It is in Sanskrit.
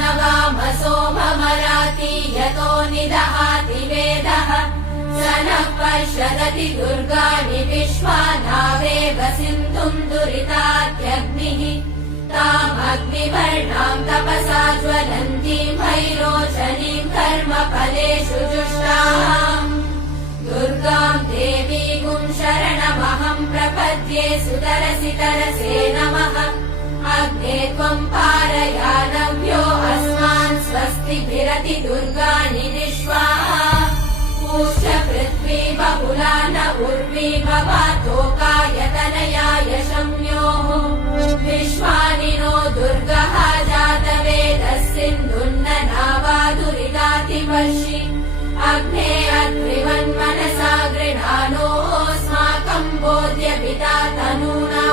नगाम सोममराति यतो निदहाति वेदः स नः पर्षदति दुर्गाणि विश्वा नावेव सिन्धुम् दुरितात्यग्निः तामग्निवर्णाम् तपसा ज्वलन्तीम् भैरोचनीम् कर्मफलेषु जुष्टाम् दुर्गाम् देवीगुम् शरणमहम् प्रपद्ये सुतरसि तरसे नमः अग्ने त्वम् पारयानव्यो अस्मान् स्वस्तिभिरति दुर्गाणि विश्वाः पूष्य पृथ्वी बहुला न उर्वी भवातोकायतनयाय शम्योः विश्वानि नो दुर्गः जातवेदः सिन्धुन्न नावादुरितातिवर्षि अग्ने अत्रिवन्मनसा गृहाणोऽस्माकम् बोध्यपिता तनूना